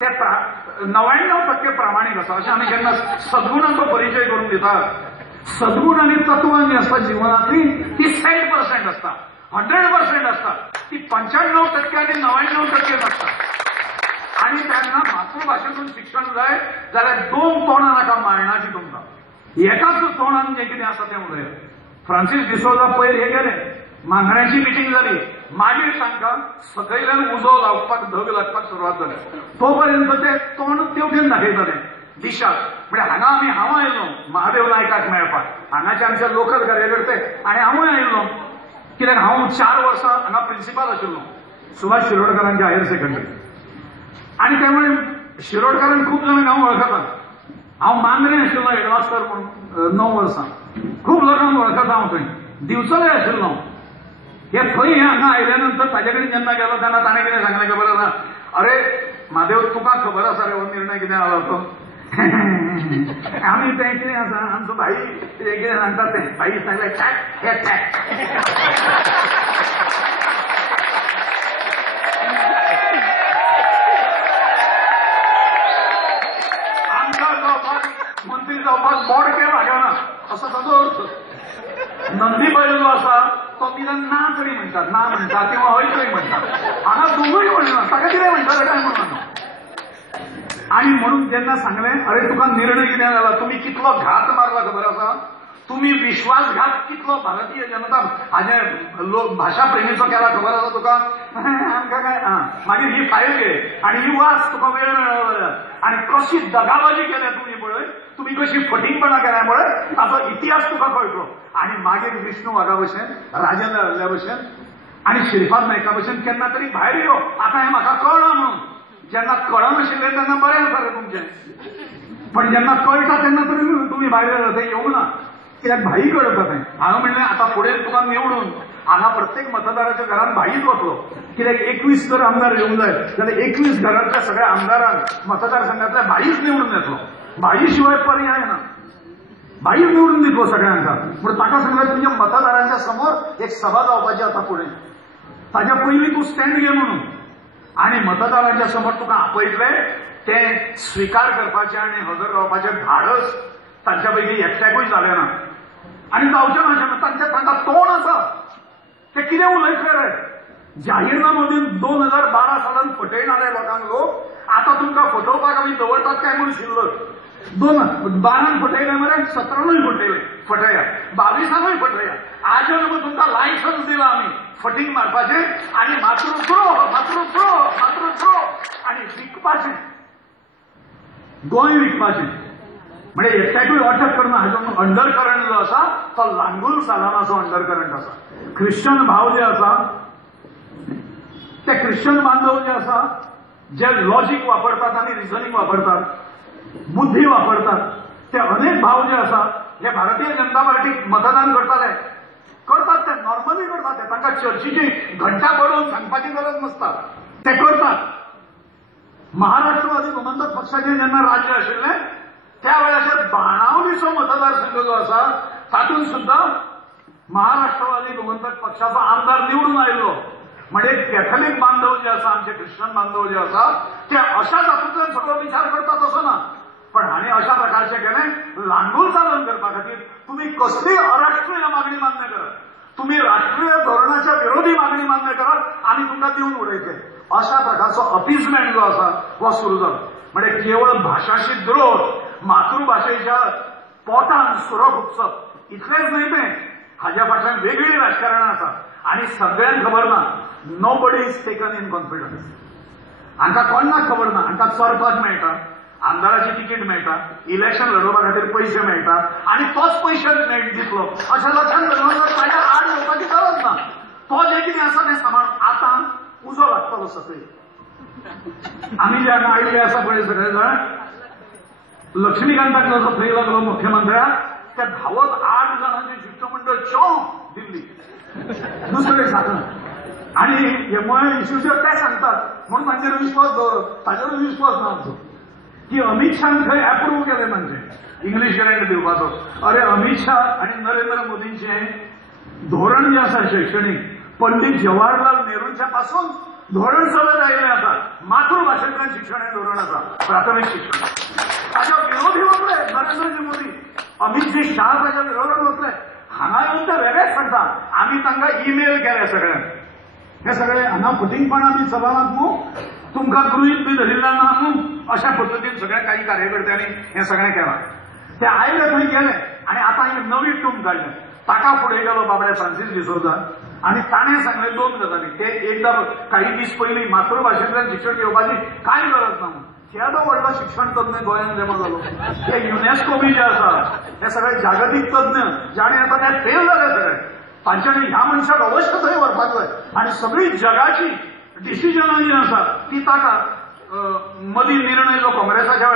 ते 99% प्रामाणिक आसा अशें आमी केन्ना सद्गुणांचो परिचय करून दितात। सद्गुण आनी तत्वां जी आसता जिवनातली ती 100% आसता, 100% आसता, ती 95% आनी 99% आसता। आणि त्यांना मातृभाषेतून शिक्षण जाय जाल्यार 2 तोंडां नाका मारणाची तुमकां, एकाच तोंडान जें कितें आसा तें उलयात। फ्रांसीस डिसोजा पयर हे गेले, मांगण्याची मिटींग जाली, मागीर तांकां सकयल्यान उजो लावपाक धग लागपाक सुरवात जाली। तोपर्यंत ते तोंड तेवटेन दाखयताले दिशा, म्हणजे हांगा आमी हांव आयलो महादेव नायकाक मेळपाक, हांगाचे आमचे लोकल कार्यकर्ते आनी हांवूय आयिल्लो, कित्याक हांव 4 वर्सां हांगा प्रिन्सिपाल आशिल्लो सुभाष शिरोडकरांच्या हायर सेकंडरी। आणि त्यामुळे शिरोडकरांक खूब जाणांक हांव वळखता। हांव मांद्रे आशिल्लो हेडमास्टर म्हणून 9 वर्सां, खूब लोकांक वळखता हांव थंय, दिवचले आशिल्लो। हे थंय हांगा आयल्या नंतर ताजे कडेन जेन्ना गेलो तेन्ना ताणें कितें सांगलें खबर आसा? अरे महादेव तुका खबर आसा रे हो निर्णय कितें आलो तो? आमी तें कितें आसा आमचो भाई कितें सांगता तें, भाई सांगलें टॅक हे टॅक। मंत्री जावपाक बोडके लागना असो ताचो अर्थ। नंदी बैल जो आसा तो निदान ना तरी म्हणटात, ना म्हणटात किंवा हय तरी म्हणटात, हांगा दोनूय म्हणना, ताका कितें म्हणटात काय म्हणून। आणि म्हणून जेन्ना सांगलें अरे तुका निर्णय कितें जाला, तुमी कितलो घात मारला खबर आसा, तुम्ही विश्वासघात कितलो भारतीय जनता हाजे भाषा प्रेमीचो केला खबर आसा तुका? आमकां काय मागीर ही फायल घे आनी ही वाच, तुका वेळ मेळ्ळो आनी कशी दगाबाजी केल्या तुम्ही पळय, तुम्ही कशी फटींगपणां केल्या पळय, ताचो इतिहास तुका कळटलो। आणि मागीर विष्णू वाघा भशेन, राजेंद्र हल्ल्या भशेन आनी श्रीपाद नायका भशेन केन्ना तरी भायर यो। आतां हें म्हाका कळना म्हणून, जेन्ना कळनाशिल्लें तेन्ना बरें आसा रे तुमचें, पण जेन्ना कळटा तेन्ना तरी तुम्ही भायर थंय येवंक ना, कित्याक भाई कळटा तें। हांवें म्हणलें आतां फुडें तुका निवडून हांगा प्रत्येक मतदाराच्या घरांत भाईच वतलो, कित्याक 21 जर आमदार येवंक जाय जाल्यार 21 घरांतल्या सगळ्या आमदारांक मतदारसंघातल्या भाईच निवडून येतलो, भाई शिवाय पर्याय ना, भाई निवडून दितलो सगळ्यांका। म्हणून ताका सांगलें तुमच्या मतदारांच्या समोर एक सभा जावपाची आतां फुडें, ताच्या पयलीं तूं स्टँड घे म्हणून, आणि मतदारांच्या समोर तुका आपयतले ते स्विकार करपाचें आनी हजर रावपाचें धाडस तांच्या पैकी एकट्याकूय जालें ना आनी जावचें ना। तांकां तोंड आसा, ते कितें उलयतले रे? जाहीरनामो दिवन 2012 सालांत फटयणारे लोकांक लोक आतां तुमकां फटोवपाक आमी दवरतात काय म्हूण शिल्लक। 2012 फटयले मरे, 17 फटयले, फटया 22 फटया, आजून मग तुमकां लायसन्स दिला आमी फटींग मारपाचें आनी मातृत्व आनी विकपाचें, गोंय विकपाचें। म्हणजे एकट्याकूय अटक करना, हाजो अंडरकरंट जो आसा तो लांगूल सालानाचो अंडरकरंट आसा। ख्रिश्चन भाव जे आसा ते ख्रिश्चन बांधव जे आसा जे लॉजिक वापरतात आनी रिझनिंग वापरतात, बुद्धी वापरतात, ते अनेक भाव जे आसा हे भारतीय जनता पार्टीक मतदान करतात ते नॉर्मली करतात, ते तांकां चर्चीची घंटा बडोवन सांगपाची गरज नसता, ते करतात। महाराष्ट्रवादी गोमंतक पक्षाचें जेन्ना राज्य आशिल्लें त्या वेळाचेर बाणावलीचो मतदारसंघ जो आसा तातूंत सुद्दां महाराष्ट्रवादी गोमंतक पक्षाचो आमदार निवडून आयिल्लो। म्हणजे कॅथलिक बांधव जे आसा, आमचे ख्रिश्चन बांधव जे आसा ते अशा जातूंतल्यान सगळो विचार करतात असो ना, पण हांणी अशा प्रकारचें केलें लांगूल चालन करपा खातीर। तुमी कसली अराष्ट्रीय मागणी मान्य करात, तुम्ही राष्ट्रीय धोरणाच्या विरोधी मागणी मान्य करात आनी तुमकां दिवन उडयचे, अशा प्रकारचो अपीजमेंट जो आसा हो सुरू जालो। म्हणजे केवळ भाषाशी द्रोह, मातृभाषेच्या पोटान सुरो खुपसप इतलेंच न्हय, तें हाज्या फाटल्यान वेगळी राजकारणां आसा आनी सगळ्यांक खबर ना। Nobody is taken in confidence, हांकां कोणाक खबर ना, हांकां चोरपाक मेळटा, आमदाराची तिकीट मेळटा, इलेक्शन लडोवपा खातीर पयशे मेळटा आनी तोच पयशे दितलो अशें लक्षांत दवरून ताच्या आड येवपाची गरज ना। तो जें कितें आसा तें सांबाळून आतां उजो लागतलो सकयल। आमी जे हांगा आयिल्ले आसा पळय सगळे जाण, लक्ष्मीकांताक जसो थंय लागलो मुख्यमंत्र्याक, त्या धांवत 8 जाणांचें शिष्टमंडळ दिल्ली दुसरे सांगून, आनी हे मळ इश्यूचेर ते सांगतात म्हणून तांचेर विश्वास दवरप, ताचेर विश्वास ना आमचो। की अमित शान खंय अप्रूव्ह केलें तांचें इंग्लीश ग्रँट दिवपाचो। अरे अमित शाह आनी नरेंद्र मोदींचें धोरण जें आसा शैक्षणीक पंडित जवाहरलाल नेहरूंच्या पासून धोरण सगळं आयिल्लें आसा मातृभाशेंतल्यान शिक्षण हें धोरण आसा प्राथमीक शिक्षण. ताच्या विरोधी वतले नरेंद्रजी मोदी अमित जी शाह ताच्या विरोधात वतले हांगा येवन ते वेगळेच सांगता आमी तांकां ईमेल केले सगळ्यांक हे सगळे हांगा फुटींगपणां बी सभावाक न्हू तुमकां गृहीत बी धरिल्लें ना न्हू अशा पद्दतीन सगळ्या काही कार्यकर्त्यांनी हें सगळें केलां. ते आयले थंय गेले आनी आतां एक नवी टूम काडली ताका फुडें गेलो बाबडे फ्रांसीस डिसोजा आनी ताणें सांगले दोन गजाली. ते एकदां काही दीस पयलीं मातृभाशेंतल्यान शिक्षण घेवपाची कांय गरज ना म्हणून केदो व्हडलो शिक्षण तज्ञ गोंयांत जमा जालो. हे युनेस्को बी जे आसा हे सगळे जागतीक तज्ञ जाणे आतां ते फेल जाले सगळे तांच्यांनी ह्या मनशाक अवश्य थंय व्हरपाक जाय आनी सगळी जगाची डिसिजनां जी आसा ती ताका मदीं निर्णय जो काँग्रेसाच्या